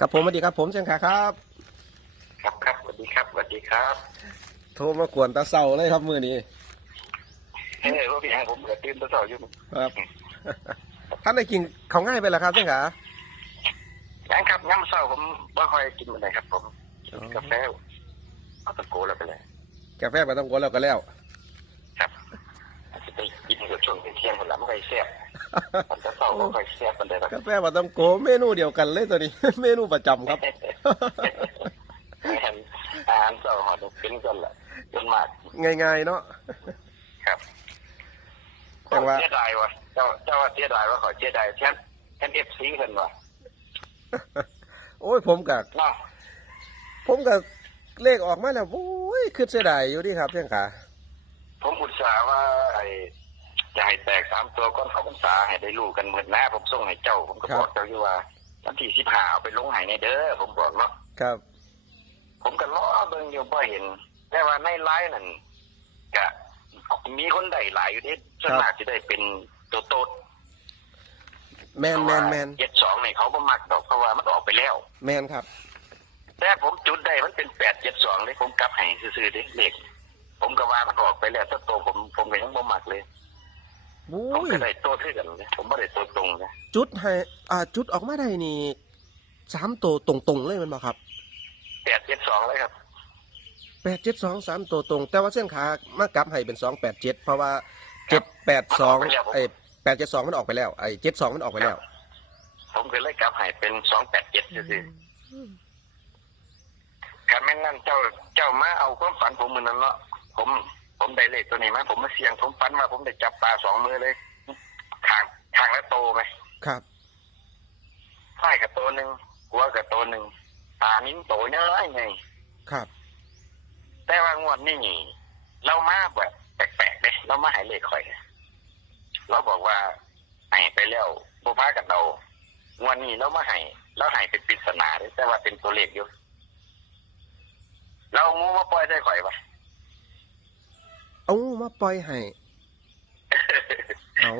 ครับผมสวัสดีครับ ผมเชียงขาครับ ครับครับสวัสดีครับสวัสดีครับ โทรมากวนตาเศร้าเลยครับมือนี้เฮ้ยว่าพี่ฮะผมเกิดตื่นตอนเช้าอยู่ครับท่านได้กินเขาวง่ายไปแล้วครับเชียงขายังครับย้ำเช้าผมไม่ค่อยกินอะไรครับ ผมกาแฟเอาตะโกนแล้วไปเลยกาแฟไปต้องกวนแล้วก็แล้ว ครับอาจจะไปกินกับช่วงเที่ยงคนละไม่ค่อยแซ่บ ตอนเช้าไม่ค่อยแซ่บมันเลยครับกาแฟมาต้องโกเมนูเดียวกันเลยตัวนี้ เมนูประจำครับอาหารอาหารเช้าหอดเป็นกันแหละจนมากง่ายๆเนาะครับแต่ว่าเสียดายวะเจ้าเจ้าว่าเสียดายว่าขอเสียดายแค่แค่เอฟซีเพิ่นวะโอ้ยผมกับเนาะผมกับเลขออกมาแล้วโอ้ยคือเสียดายอยู่ดีครับเชียงขาผมอุตส่าห์ว่าไอ้ จะให้แตกสามตัวก้อนเขาพรรษาให้ได้รู้กันเหมือนหน้าผมส่งให้เจ้า ผมก็บอกเจ้าอยู่ว่าวันที่สิบห้าเอาไปลงให้ในเด้อผมบอกเนาะครับ ผมก็ล้อเบิ่งอยู่บ่เห็น แต่ว่าในไลน์นั่นก็มีคนได้หลายอยู่ที่ส่วนมากจะได้เป็นตัวโตดแมนแมนแมนเจ็ดสองเนี่ยเขาก็มักดอกเพราะว่ามันออกไปแล้ว แมนครับ แต่ผมจุดได้มันเป็นแปดเจ็ดสองเลยผมกลับให้ซื่อๆเด็เลขผมก็ว่ามันออกไปแล้วถ้าโตวผมผมก็ยังบ่มักเลย โอ้ผมยก็ได้ตัวเท่ากันเลยผมไม่ได้ตัวตรงนะจุดให้อ่าจุดออกมาได้นี่สามตัวตรงๆเลยแมันบ่ครับแปดเจ็ดสองเลยครับ แปดเจ็ดสองสามตัวตรง แต่ว่าเส้นขามากลับให้เป็นสองแปดเจ็ดเพราะว่าเจ็ดแปดสองไอ้แปดเจ็ดสองมันออกไปแล้วไอ้เจ็ดสองมันออกไปแล้ว ผมก็เลยกลับให้เป็นสองแปดเจ็ดซื่อๆคันแม่นนั่นเจ้าเจ้ามาเอาความฝันผมมือนั้นเนาะผม ผมได้เลขตัวนี้มาผมมาเสี่ยงผมฝันว่าผมได้จับปลาสองมือเลยทางทางละโตไหมครับท้ายกับตัวหนึ่งหัวกับตัวหนึ่งตานิ้นโตน้อยไงครับ แต่ว่างวดนี่เรามาแบบแปลกๆเลยเรามาใหายเลขข่อยเราบอกว่าให้ไปแล้วบ่พากันเรางวดนี้เรามาให้เราให้เป็นปริศนาเลยแต่ว่าเป็นตัวเลขอยู่เราเอางูมาปล่อยใส่ข่อยปะ เอามาปล่อยให้เอา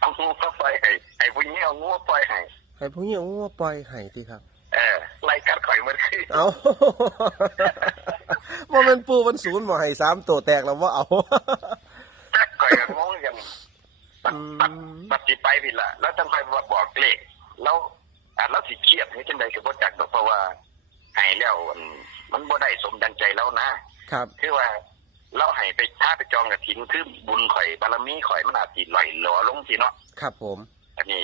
เอางูมาปล่อยให้ไอ้ผู้หญิงเอางูมาปล่อยให้ให้ผู้หญิงเอามาปล่อยให้ทีครับ เออไล่กัดข่อยมันคือเอาว่ามันปูมันศูนย์บ่ให้สามตัวแตกแล้วว่าเอาจักข่อยกับงงกันปัดอืปัดมปัดสิไปผิดละแล้วจังค่อยมาบอกเลขแล้วอะแล้วสิเครียดนี่จังใดก็บ่จักดอกเพราะว่าให้แล้วมันมันบ่ได้สมดังใจแล้วนะครับ คือว่า เราให้ไปถ้าไปจองกระถินคือบุญข่อยบารมีข่อยมันอาจสิลอยหลอลงสิเนาะครับผม อันนี้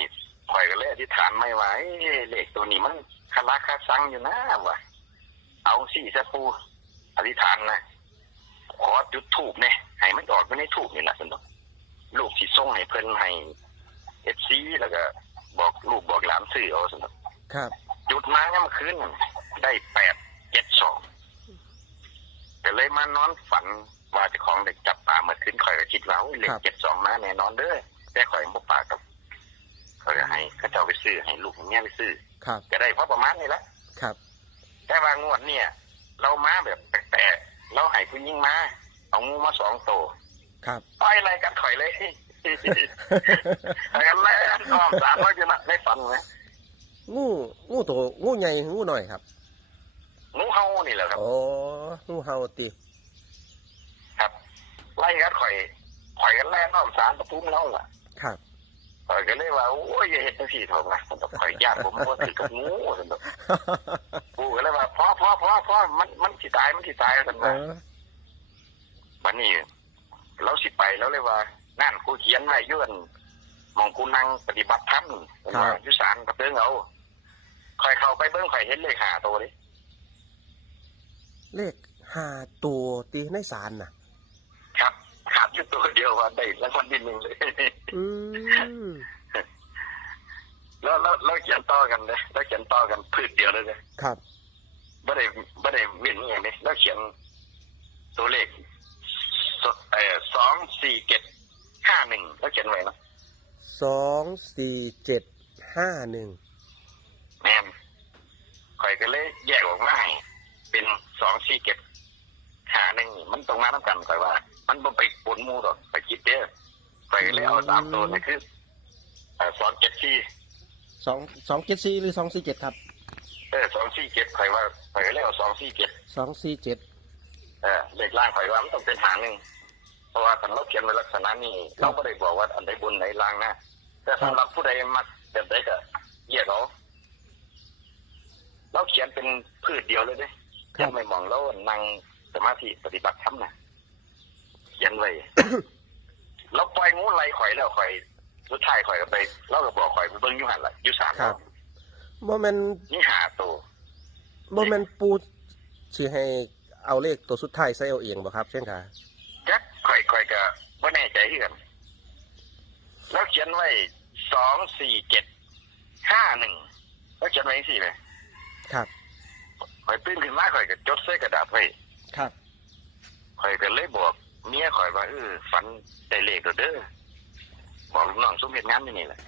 ข่อยก็เลยอธิษฐานไม่ไหวเลขตัวนี้มันคาราคาซังอยู่นะวะเอาสิซะปูอธิษฐานนะขอจุดถูกเนี่ยให้มันออกไม่ได้ถูกนี่แหละสนุกลูกสิส่งให้เพิ่นให้เอฟซีแล้วก็บอกลูกบอกหลานซื้อเอาสนุกครับ จุดมาเนี่ยเมื่อคืนได้แปดเจ็ดสองก็เลยมานอนฝัน ว่าเจะของเด็กจับปลาเมื่อคืนข่อยก็คิดว่าอุ๊ยเลขเจ็ดสองมาแน่นอนเด้อแต่ข่อยบ่ปากกับข่อยก็ให้เขาเจ้าไปซื้อให้ลูกเมียไปซื้อครับ ก็ได้เพราะประมาณนี้แหละครับ แต่ว่างวดเนี่ย เรามาแบบแปลกๆเราให้ผู้หญิงมาเอางูมาสองตัวครับต่อยอะไรกันข่อยเลยอะไรกันแล้วอ้อมสามร้อยจะมาได้ฝันไหมงูงูตัวงูใหญ่งูหน่อยครับงูเห่านี่แหละครับโอ้งูเห่าติ ครับ ไล่กันข่อยข่อยกันแล่น้อมสารประทุมเล่าล่ะ ครับข่อยก็เลยว่าโอ้ยอย่าเห็นจังสี่เถอะนะสำหรับข่อยญาติผมว่าถือกับงูสำหรับกูก็เลยว่าพ่อพ่อพ่อพ่อมันมันสิตายมันสิตายกันเอมาอบัดนี้เราสิไปแล้วเลยว่านั่นกูเขียนไว้อยื่นมองกูนั่งปฏิบัติธรรมผมว่าอยุสานกับเตื้องเอาข่อยเข้าไปเบิ้งข่อยเห็นเลขหาตัวนี้เลขห้าตัวตีในสารน่ะครับขาดอยู่ ตัวเดียวว่าได้แล้วคนที่หนึ่งเลยอืมแล้วแล้วแล้วเขียนต่อกันเลยแล้วเขียนต่อกันพืชเดียวเลยเลยครับไม่ได้ไม่ได้เว้นอย่างนี้แล้วเขียนตัวเลขสเอ่อสองสี่เจ็ดห้าหนึ่งแล้วเขียนไว้เนาะสองสี่เจ็ดห้าหนึ่งแมนข่อยก็เลยแยกออกมาให้เป็นสองสี่เจ็ดห้าหนึ่งมันตรงมาทั้งกันข่อยว่า มันบ่ไปปนหมูดอกไปคิดเด้อข่อยก็เลยเอาสามตัวนี่คือสองเจ็ดสี่สองสองเจ็ดสี่หรือสองสี่เจ็ดครับเออสองสี่เจ็ดข่อยว่าข่อยก็เลยเอาสองสี่เจ็ดสองสี่เจ็ดเออเลขล่างข่อยว่ามันต้องเป็นหางหนึ่งเพราะว่าคันเราเขียนในลักษณะนี้เราก็ได้บอกว่าอันใดบนไหนล่างนะแต่สำหรับผู้ใดมักแบบใดก็เยี่ยเขาเราเขียนเป็นพืชเดียวเลยเด้ครัยับงไม่มองแล้วนั่งสมาธิปฏิบัติธรรมนะเขียนไว้เราปล่อยงูไล่ข่อยแล้วข่อยสุดท้ายข่อยก็ไปเราก็บอกข่อยไปเบิ่งอยู่หันละอยู่สามครับโมเมนนี่หาตัวโมเมนปูสิให้เอาเลขตัวสุดท้ายใส่เอาเองบ่ครับเช่นค่ะจักข่อยข่อยก็บ่แน่ใจที่กันแล้วเขียนไว้สองสี่เจ็ดห้าหนึ่งแล้วเขียนไว้สี่เลยครับข่อยตื่นขึ้นมาข่อยก็จดใส่กระดาษไว้ครับข่อยก็เลยบอก เมียข่อยว่าเออฝันได้เลขแล้วเด้อบอกลูกน้องซุ่มเฮ็ดงานอยู่นี่แหละ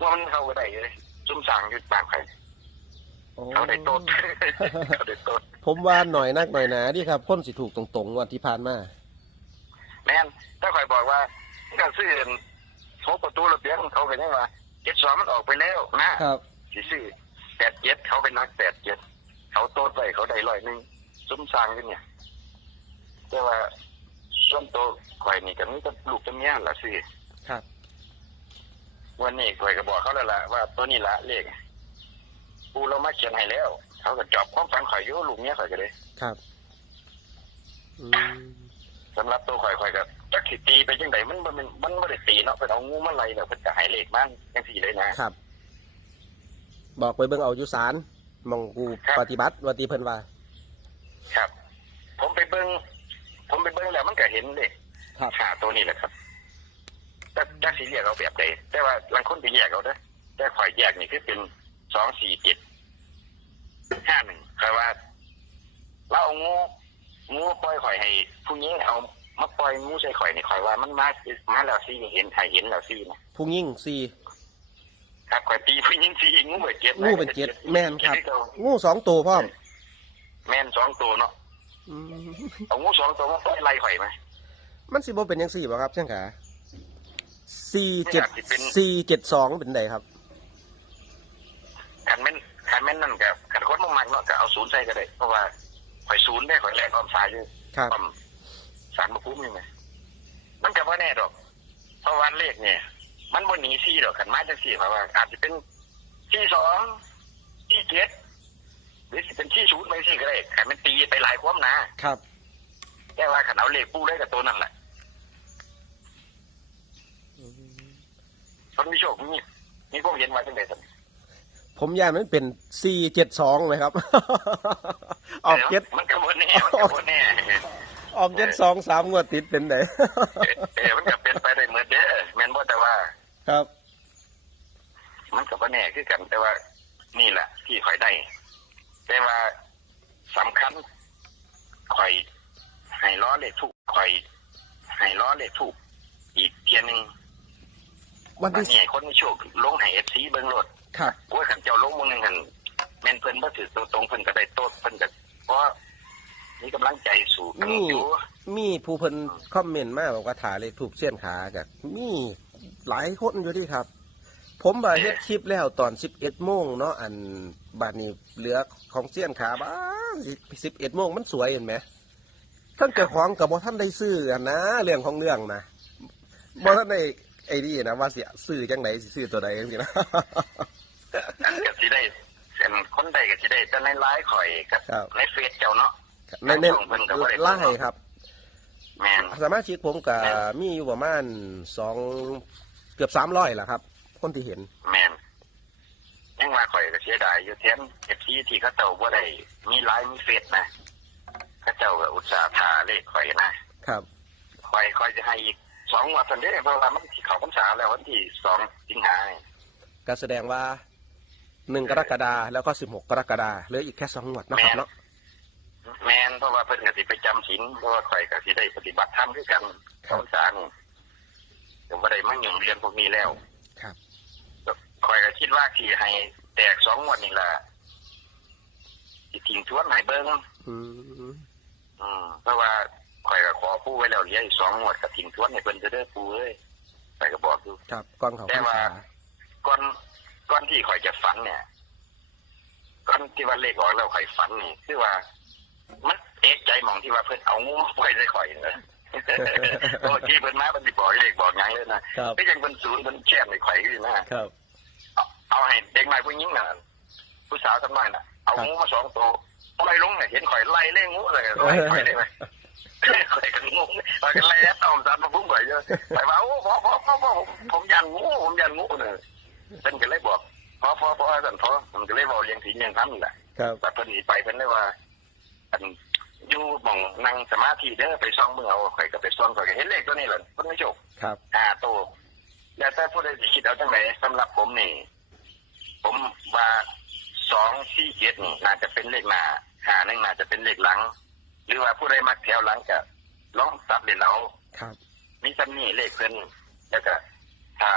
ว่ามันเข้าก็ได้อยู่เลยซุ่มสร้างอยู่บ้านข่อยโอ้เขาได้โต๊ดเขาได้โต๊ดผมว่าหน่อยนักหน่อยหนาดิครับคนสิถูกตรงๆงวันที่ผ่านมาแม่นถ้าข่อยบอกว่าก็ซื้อโทรประตูระเบียงเขาก็ยังว่าเจ็ดสองมันออกไปแล้วนะครับสิซื้อแปดเจ็ดเขาเป็นนักแปดเจ็ดเขาโต๊ดไปเขาได้ร้อยหนึ่งซุ้มสร้างกันเนี่ยแต่ว่า ส่วนตัวข่อยนี่ก็มีแต่ลูกกับเมียล่ะซื้อครับ วันนี้ข่อยก็บอกเขาแล้วล่ะว่าตัวนี้ละเลขปูเรามาเขียนให้แล้ว เขาก็จอบความฝันข่อยอยู่ลูกเมียข่อยก็เลยครับอืมสำหรับตัวข่อยข่อยก็จักสิตีไปจังไดมันบ่แมันมันบ่ได้ตีเนาะเป็นเอางูมาไล่เนี่ยเพิ่นก็ให้เลขมันจังซี่เลยนะ ครับ บอกไปเบิ่งเอาอยู่ศาลหมองกูครับ ปฏิบัติวัติเพิ่นว่า ครับ ผมไปเบิ่ง ผมไปเบิ่งแล้วมันก็เห็นเลขครับหาตัวนี้แหละครับจักจักสิเรียกเอาแบบใดแต่ว่าบางคนไปแยกเอาเด้อแต่ข่อยแยกนี่คือเป็น2 4 7 5 1คือว่าเราเอางูงูปล่อยข่อยให้ผู้หญิงเอามาปล่อยงูใส่ข่อยนี่ข่อยว่ามันมามาแล้วสิเห็นใครเห็นแล้วสินะผู้ยิ่งสี่ครับข่อยตีผู้หญิงสิงูเป็นเจ็ดงูเป็นเจ็ดแม่นครับเจ็ดให้เขางูสองตัวพร้อม แม่นสองตัวเนาะ อืมเอางูสองตัวมาปล่อยไล่ข่อยไหม มันสิบ่เป็นยังสี่บ่ครับเช่นขาสี่เจ็ดไม่อาจสิเป็น สี่เจ็ดสองเป็นไดครับ คันแม่นคันแม่นนั่นกับคันคนบ่มักเนาะก็เอาศูนย์ใส่ก็ได้ เพราะว่าข่อยศูนย์ได้ข่อยแลกความสายอยู่ครับ ความสารบ่คุ้มอยู่ไหมมันก็บ่แน่ดอก เพราะว่าเลขเนี่ย มันบ่หนีซี่ดอกคันมาจังซี่เพราะว่า อาจจะเป็นที่สองที่เจ็ด หรือสิเป็นที่ศูนย์ไปซี่ก็ได้คันมันตีไปหลายความนะครับแต่ว่าคันเอาเลขปูได้กับตัวนั่นแหละคนมีโชคมีมีพวกเห็นว่าจังได๋ซั่นผมย่านมันเป็นสี่เจ็ดสองไหมครับ ออกเจ็ดมันก็บ่แน่มันก็บ่แน่ออกเจ็ดสองสามงวดติดเป็นไดเออมันก็เป็นไปได้เหมือนเด้อแม่นบ่แต่ว่า ครับ มันก็บ่แน่คือกันแต่ว่า นี่แหละที่ข่อยได้ แต่ว่าสำคัญข่อยให้ล้อเลขถูกข่อยให้ล้อเลขถูกอีกเทียหนึงวันวันที่นี้คนมีโชคลงให้ FC เบิ่งโลด ครับโอ้ยขันเจ้าลงมึงหนึงหันแม่นเพิ่นบ่ถือตัวตรงเพิ่นก็ได้โตดเพิ่นก็เพราะมีกำลังใจสูงนี่อยู่มีผู้เพิ่นคอมเมนต์มาบอกว่าถ่ายเลขถูกเสี้ยนขาจากมีหลายคนอยู่ที่ครับ ผมบ่าเฮ็ดคลิปแล้วตอนสิบเอ็ดโมงเนาะอัน บาดนี้เหลือของเสี้ยนขาบ้าสิบเอ็ดโมงมันสวยเห็นไหมท่านเจ้าของกับบ่ท่านได้ซื้ออันนะเรื่องของเรื่องนะบ่ท่านได้ไอ้นี่นะว่าสิซื้อจังไหนสิซื้อตัวใดจังซี่นะอันก็สิได้เห็นคนใดก็สิได้แต่ในไลน์ข่อยกับครับในเฟซเจ้าเนาะในในไล่ครับแม่นสมาชิกผมก็มีอยู่ประมาณสองเกือบสามร้อยแหละครับ คนที่เห็นแม่น ยังว่าข่อยก็เสียดายอยู่แทน FC ที่เขาเจ้าบ่ได้มีไลน์มีเฟซนะเขาเจ้าก็อุตส่าห์ท่าเลขข่อยนะครับข่อยข่อยจะให้อีกสองงวันซั่นเด้เพราะว่ามันสิเข้าพรรษาแล้ววันที่สองสิงหาคมก็แสดงว่าหนึ่งกรกฎาแล้วก็สิบหกกรกฎาเหลืออีกแค่สองงวดนะครับเนาะแม่นเพราะว่าเพิ่นก็สิไปจำศีลเพราะว่าข่อยก็สิได้ปฏิบัติธรรมคือกันครับพรรษานี่ก็บ่ได้มาหยุ่งเรียนพวกนี้แล้ว ครับข่อยก็คิดว่าสิให้ แตกสองงวดนี่ล่ะสิทิ้งทวนให้เบิ่งอืมอืมเพราะว่าข่อยก็ขอผู้ไว้แล้วเหลืออีกสองงวดก็ทิ้งทวนให้เพิ่นจะได้ผู้เอ้ยข่อยก็บอกอยู่ครับกล้องเขาแต่พรรว่าษาก่อนก่อนที่ข่อยจะฝันเนี่ยก่อนที่ว่าเลขออกแล้วข่อยฝันนี่คือว่า มันเอกใจหมองที่ว่าเพิ่นเอางูมาปล่อยใส่ข่อยเนอะ โอ้ที่เพิ่นมาเพิ่นสิบอกเลขบอกหยังเลยนะครับ ก็ยังเพิ่นศูนย์เพิ่นแช่ในข่อยอยู่นะ ครับ เอาเอาให้เด็กน้อยผู้หญิงน่ะผู้สาวสักหน่อยน่ะ เอางูมาสองตัวปล่อยลงเนี่ยเห็นข่อยไล่เล่งูเลยข่อยข่อยได้ไหมข่อยกันงูข่อยกันไล่เอาสามมาพุ่งข่อยเยอะข่อยว่าโอ้พ่อพ่อพ่อพ่อผมผมยันงูผมยันงูเนี่ยเพิ่นก็เลยบอกพ่อพ่อพ่อสันพ่อผมก็เลยบอกเลี้ยงผีเลี้ยงทำนี่แหละครับแต่เพิ่นหนีไปเพิ่นได้ว่าอันอยู่หมองนั่งสมาธิเด้อไปซ่องเมืองเอาข่อยก็ไปซ่องข่อยก็เห็นเลขตัวนี้แหละเพิ่นไม่จบครับห้าโตวแล้วแต่ผู้ใดสิคิดเอาจังไดสำหรับผมนี่ ผมว่าสองสี่เจ็ดนี่น่าจะเป็นเลขหน้าหาหนึ่งน่าจะเป็นเลขหลัง หรือว่าผู้ใดมักแถวหลังก็ลองตัดเลนเอาครับมีซันนี่เลขเพิ่นแล้วก็ถ้า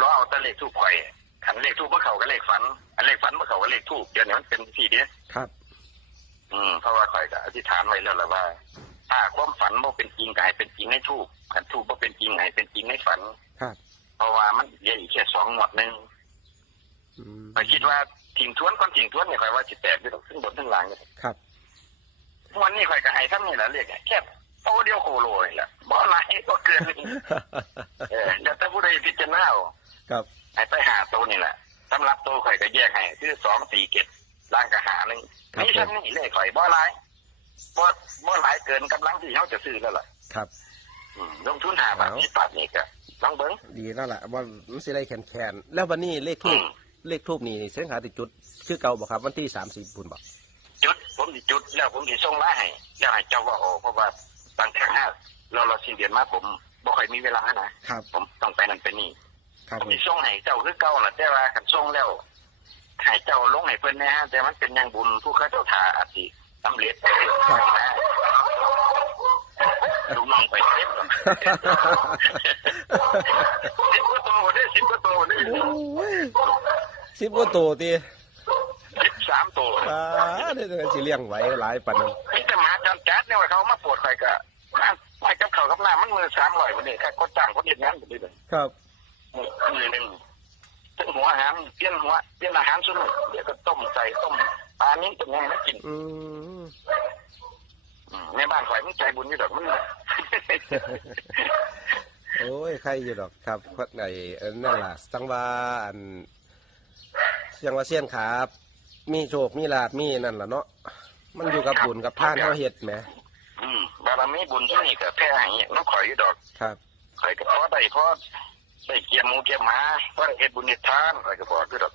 ล้อเอาแต่เลขทูบข่อยขันเลขทูบเมื่อเขาก็เลขฝัน อันเลขฝันเมื่อเขาก็เลขทูบเดี๋ยวนี้มันเป็นสี่เดียครับ อืมเพราะว่าข่อยก็อธิษฐานไว้แล้วแหละว่า ถ้าความฝันบ่เป็นจริงก็ให้เป็นจริงในทูบขันทูบบ่เป็นจริงให้เป็นจริงในฝันครับเพราะว่ามันเหลืออีกแค่สองหมวดหนึ่ง อืมข่อยคิดว่าทิ้งทวนคนทิ้งทวนเนี่ยข่อยว่าสิแตกอยู่ตรงขึ้นบนขึ้นหลังเนี่ยครับวันนี้ข่อยก็ให้ทั้งนี้แหละเรียกแค่โตเดียวโคโลนี่แหละบ่หลายก็เกินเออเดี๋ยวแต่ผู้ใดพิจารณาเอาครับให้ไปหาตัวนี่แหละสำหรับตัวข่อยก็แยกให้คือสองสี่เก็ดร่างกะหาหนึ่งครับนี่ผมชั้นนี่เลยข่อยบ่หลายบ่บ่หลายเกินกำลังที่เขาจะซื้อแล้วล่ะครับอืมลงทุนหาบาทเอาที่บาทนี่ก็ลองเบิ้งดีแล้วล่ะว่ามันสิได้แขนแขนๆแล้ววันนี้เลขทูบอืม เลขทูบนี่เส้นขาติดจุดคือเก่าบ่ครับวันที่สามสิบบุญบอกจุด ผมสิจุดแล้วผมสิส่งมาให้แล้วให้เจ้าว่าโอ้เพราะว่าบางครั้งฮะเราเราสิ้นเดือนมาผมบ่ค่อยมีเวลานะครับ ผมต้องไปนั่นไปนี่ครับผมผมสิส่งให้เจ้าคือเก่าล่ะแต่ว่าคันส่งแล้วให้เจ้าลงให้เพิ่นแหนะฮะแต่มันเป็นอยังบุญผู้เขาเจ้าทาอาจสิสำเร็จนะลูกน้องไปเต็มแล้วสิบกว่าตัวเด้สิบกว่าตัวเด้โอ้ย สิบกว่าตัวตีสิบสามตัวอ่าเดี๋ยวสิเลี้ยงไว้หลายปันนั้นนี่แต่หมาจำจัดเนี่ยว่าเขามาปวดใครก็ไปกับเขากับน้ำมันมือสามร้อยวันนี้แค่คนจ้างคนเด็ดงานไปเลยครับมือหนึ่งถึงหัวอาหารเปลี่ยนหัวเปลี่ยนอาหารสุดเดี๋ยวก็ต้มใส่ต้มปลานี้เป็นยังไงกินอืมอืมในบ้านข่อยมันใจบุญอยู่ดอกมัน โอ้ยใครอยู่ดอกครับไอ้เอิ้นนั่นล่ะสังว่าอัน ยังว่าเสี้ยนขามีโชคมีลาบมีนั่นล่ะเนาะมันอยู่กับบุญกับท่านเฮาเฮ็ดแหมอืมบารมีบุญที่นี่ก็แพ้ให้น้องข่อยอยู่ดอกครับข่อยก็พอได้พอได้เกียมหมูเกียมหมาพอได้เฮ็ดบุญเฮ็ดทานข่อยก็บอกอยู่ดอก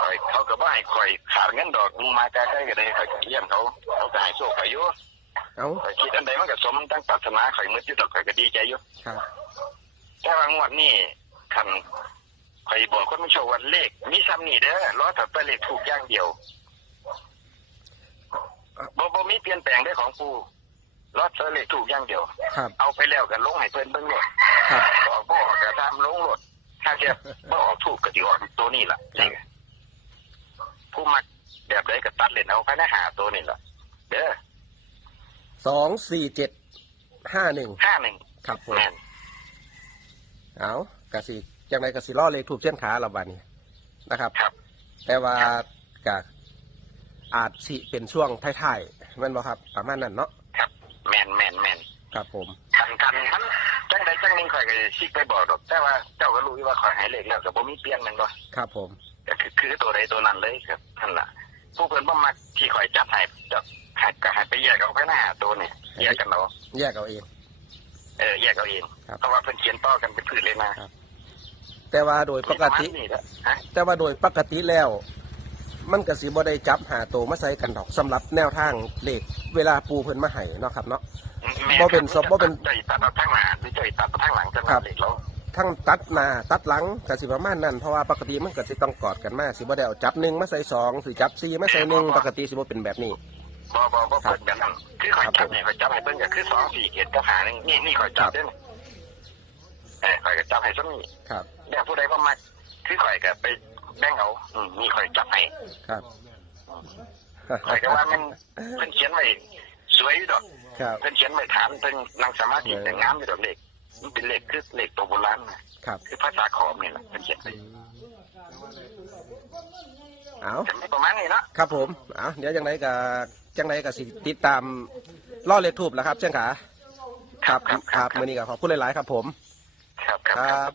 ข่อยเขาก็บ่ให้ข่อยขาดเงินดอกหมูมาใกล้ๆก็ได้ข่อยก็เยี่ยมเขาเขาก็ให้โชคข่อยอยู่เอ้าข่อยคิดอันใดมันก็สมตั้งปรารถนาข่อยมืดอยู่ดอกข่อยก็ดีใจอยู่ครับแต่ว่างวดนี้คัน ข่อยบอกคนไม่โชว์ว่าเลข มีซ้ำนี่เด้อรอแต่ไปเลขถูกอย่างเดียวบ่บ่มีเปลี่ยนแปลงได้ของปูรอดเจอเลขถูกอย่างเดียว ครับ เอาไปแล้วก็ลงให้เพิ่นเบิ่งโลดครับ บอกบ่ออกก็ตามลงโลดถ้าเทียบบ่ออกถูกก็สิออกตัวนี้ล่ะครับนี่ผู้มักแบบใดก็ตัดเล่นเอาภายในหาตัวนี่ล่ะ เด้อสองสี่เจ็ดห้าหนึ่ง51ครับผม แม่นเอากะสิ จังไรกะสิล่อเลขถูกเส้นขาเราบานี้นะครับ ครับ แต่ว่ากะอาจสิเป็นช่วงท้ายๆแมันบ่ครับ ประมาณนั้นเนาะครับแม่นแม่นแม่นครับผม คันคันมันจังใดจังหนึงข่อยก็สิไปบอกดอก แต่ว่าเจ้าก็รู้อยู่ว่าข่อยให้เลขแล้วก็บ่มีเปลี่ยนแม่นบ่ครับผม ก็คือคือตัวใดตัวนั้นเลยครับนั่นล่ะผู้เพิ่นบ่มักที่ข่อยจับให้จับให้ก็ให้ไปแยกเอาภายในหาตัวนี่แยกกันเอาแยกเอาเอง เออแยกเอาเองครับ เพราะว่าเพิ่นเขียนต่อกันเป็นพืชเลยนะ แต่ว่าโดยปกติ นี่แหละฮะแต่ว่าโดยปกติแล้ว มันก็สิบ่ได้จับหาตัวมาใส่กันดอกสำหรับแนวทางเลขเวลาปูเพิ่นมาให้เนาะครับเนาะแม่บ่เป็นศพบ่เป็นใจตัดเอาทั้งหน้าหรือใจตัดเอาทั้งหลังจังครับเด็กเราทั้งตัดหน้าตัดหลังก็สิประมาณนั้นเพราะว่าปกติมันก็สิต้องกอดกันมาสิบ่ได้เอาจับหนึ่งมาใส่สองสิจับสี่มาใส่หนึ่งปกติสิบ่เป็นแบบนี้ บ่บ่บ่เปิดแบบนั้นคือข่อยจับเนี่ยข่อยจับให้เพิ่นก็คือ2 4เกียรติกับหาหนึงนี่นี่ข่อยจับเด้อเออข่อยก็จับให้ซ้ํนี่ ครับ แต่ผู้ใดบ่มักคือข่อยก็ไปแบ่งเอาอืมนี่ข่อยจับให้ครับ ข่อยก็ว่ามันเพิ่นเขียนไว้สวยอยู่ดอกครับ เพิ่นเขียนไว้ฐานเพิ่นนั่งสมาธิแต่งามอยู่ดอกเลขมันเป็นเลขคือเลขตัวโบราณนะครับ คือภาษาขอมนี่แหละเพิ่นเขียนไว้เอา จะมีประมาณนี้เนาะครับผม เอาเดี๋ยวจังไรก็จังไรก็สิติดตามล่อเลขทูบแล้วครับเช่นขาครับ ครับ มือนี้ก็ขอบคุณหลาย ๆ ครับผม ครับ ครับคครัรับบ